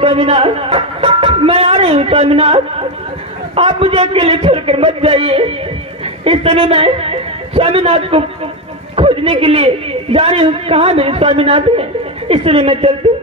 स्वामीनाथ, मैं आ रही हूँ स्वामीनाथ, आप मुझे अकेले छोड़कर मत जाइए। इस समय मैं स्वामीनाथ को खोजने के लिए जा रही हूँ। कहाँ मेरे स्वामीनाथ है, इसलिए मैं चलती हूँ।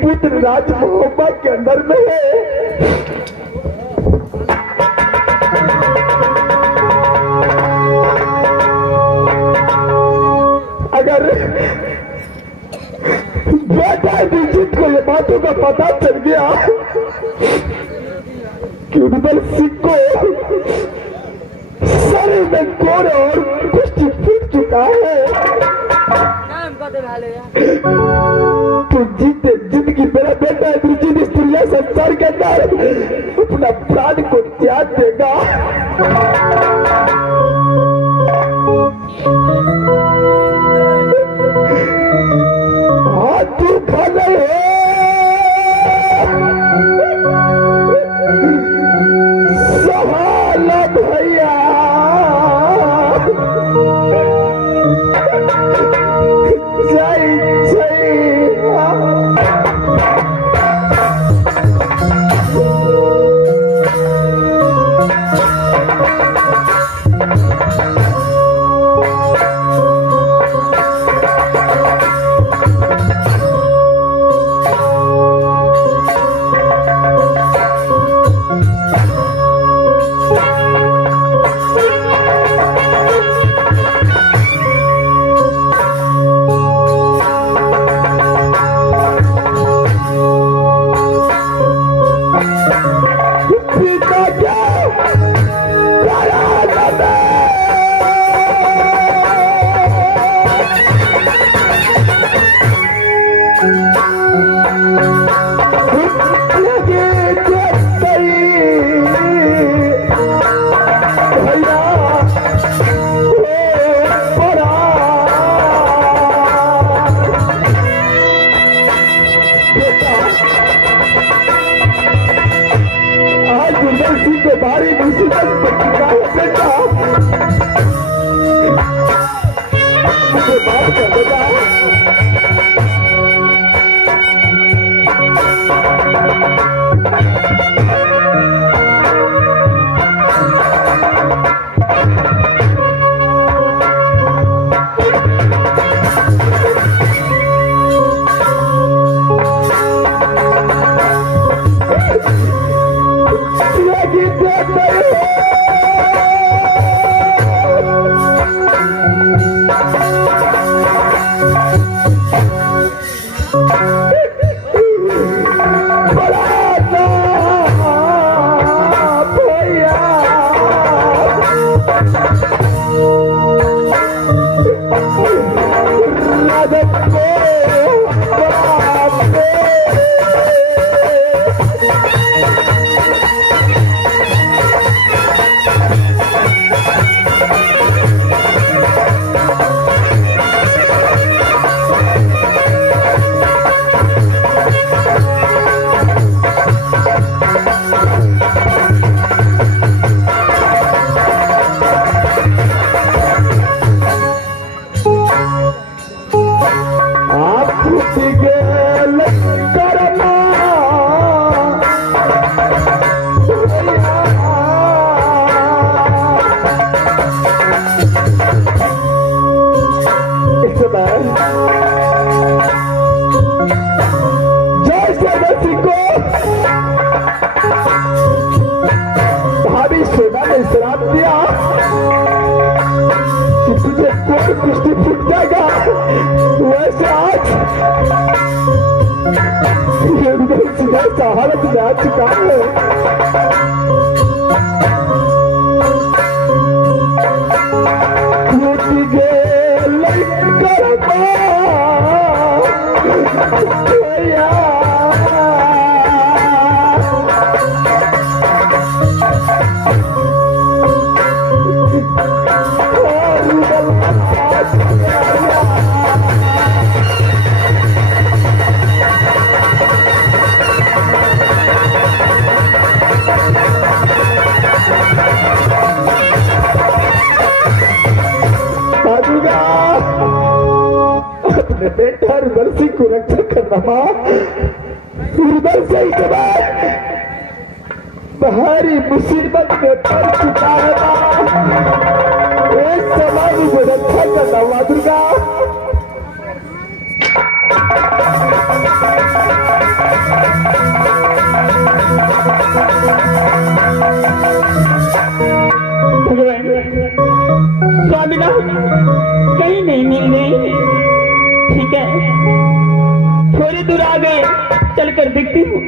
पुत्र राज मोहब्बत के अंदर में है। अगर बेटा दीक्षित को ये बातों का पता चल गया कि उधर सिख को सर में कोड़े और कुछ फूट चुका है, तो जीते जिंदगी मेरा बेटा निर्जीव स्त्रिया संसार के अंदर अपना प्राण को त्याग देगा। हाँ तू भले सहारा भैया, जय भारी मुसीबत पर चुका है बेटा, मुझे बात कर बेटा। ने श्राप दिया कि तुझे कोई कुश्ती फूट जाएगा, वैसे आज ये ऐसा हालत में आ चुका है। टूट गए लड़कर अपने बेटा रुदल सिंह को रक्षा करना मां। रुदल सिंह के बाद भारी मुसीबत में पड़ चुका है मां। एक समाज को रक्षा करना मां दुर्गा। स्वामीनाथ कहीं नहीं मिल रही। ठीक है, थोड़ी दूर आ गए, चलकर देखती हूँ।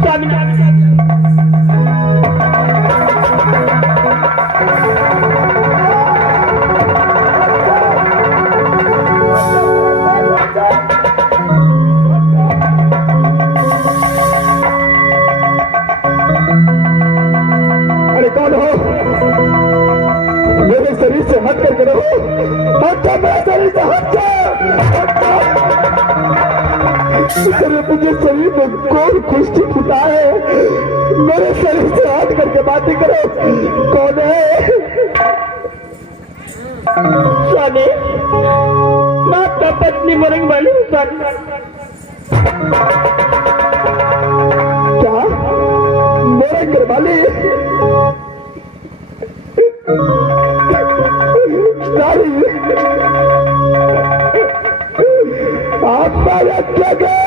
स्वामीनाथ हट करके रहो, हट जा मेरा शरीर से, हट जा। मुझे शरीर में कौन कुश्ती फुटा है, मेरे शरीर से हट करके बातें करो, कौन है? स्वामी, मैं आपका पत्नी मरंग वाली हूँ। क्या मरंग वाली? आप मारा क्या गए?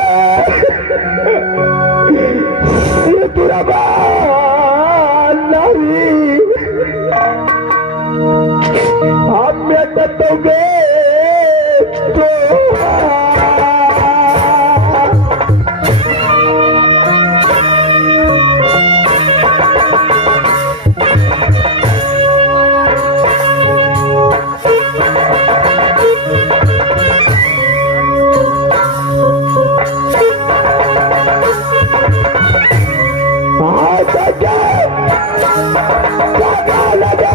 ये पूरा नहीं, आप में बताओगे तो लगे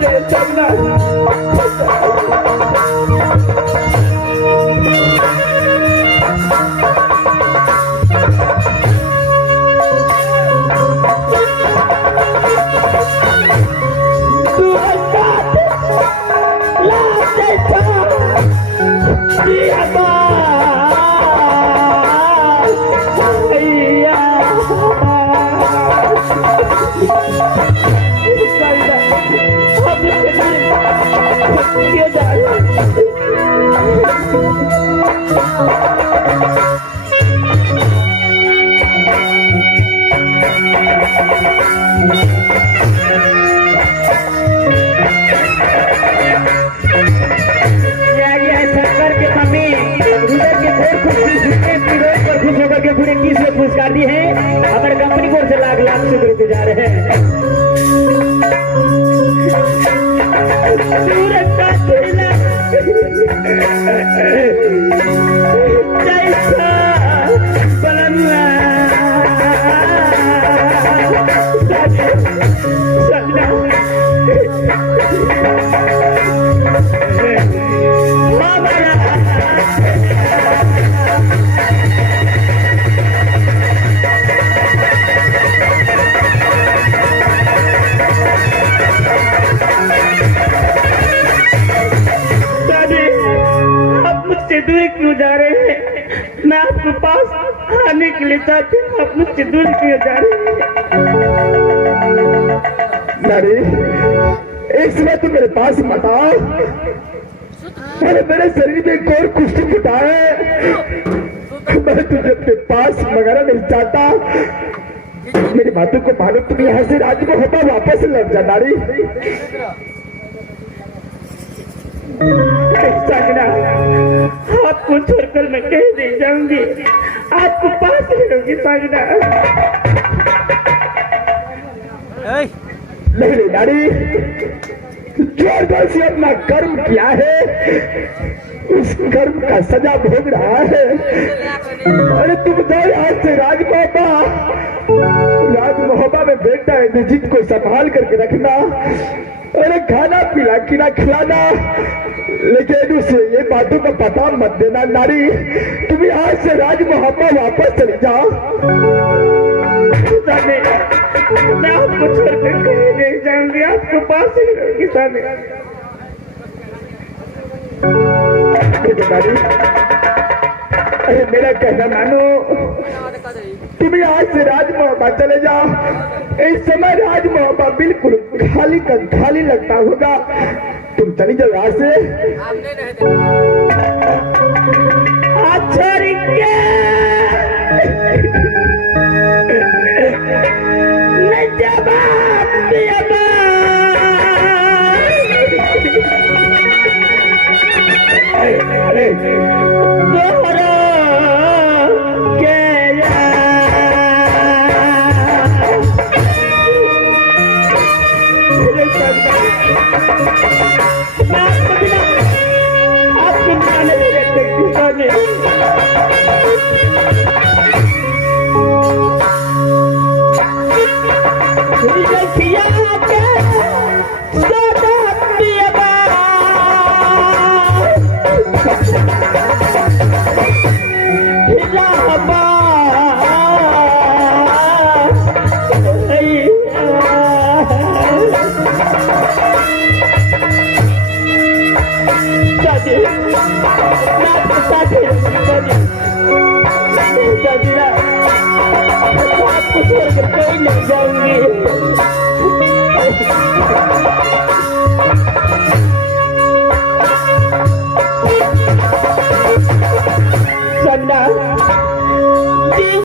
जाए सपना। पुरस्कार दी है हमारे कंपनी को से लाख लाख शुक्र गुजार है। दूर क्यों जा रहे हैं? मैं आपके पास आने के लिए चाहती हूँ, आप मुझसे दूर क्यों जा रहे हैं? नारी, एक समय तुम मेरे पास मत आओ। मेरे शरीर में एक और कुश्ती फुटा है। मैं तुझे अपने पास मगाना नहीं चाहता। मेरी बातों को मानो, तुम यहाँ से राज्य को होता वापस लौट जा नारी। आपको छोड़कर मैं कहीं नहीं जाऊंगी, आपको पास ही रहूंगी साजना। नहीं नारी, जोर से अपना कर्म किया है, उस कर्म का सजा भोग रहा है। अरे तुम तो आज से राजमोहबा में बैठा है, निजित को संभाल करके रखना। अरे खाना पीना खिलाना, लेकिन उसे ये बातों का पता मत देना नारी। तुम आज से राजमोहबा वापस चली जाओ। मैं आपको छोड़कर कहीं नहीं जाऊंगी, आपको पास ही रहूंगी सामने। अरे मेरा कहना मानो, तुम आज से राजमोहबा चले जाओ। इस समय राजमोहबा बिल्कुल खाली लगता होगा। तुम चली जाओ यहाँ से। आपको बनाने नहीं रख सकती सामने। आपको छोड़कर कहीं नहीं जाऊंगी। संडा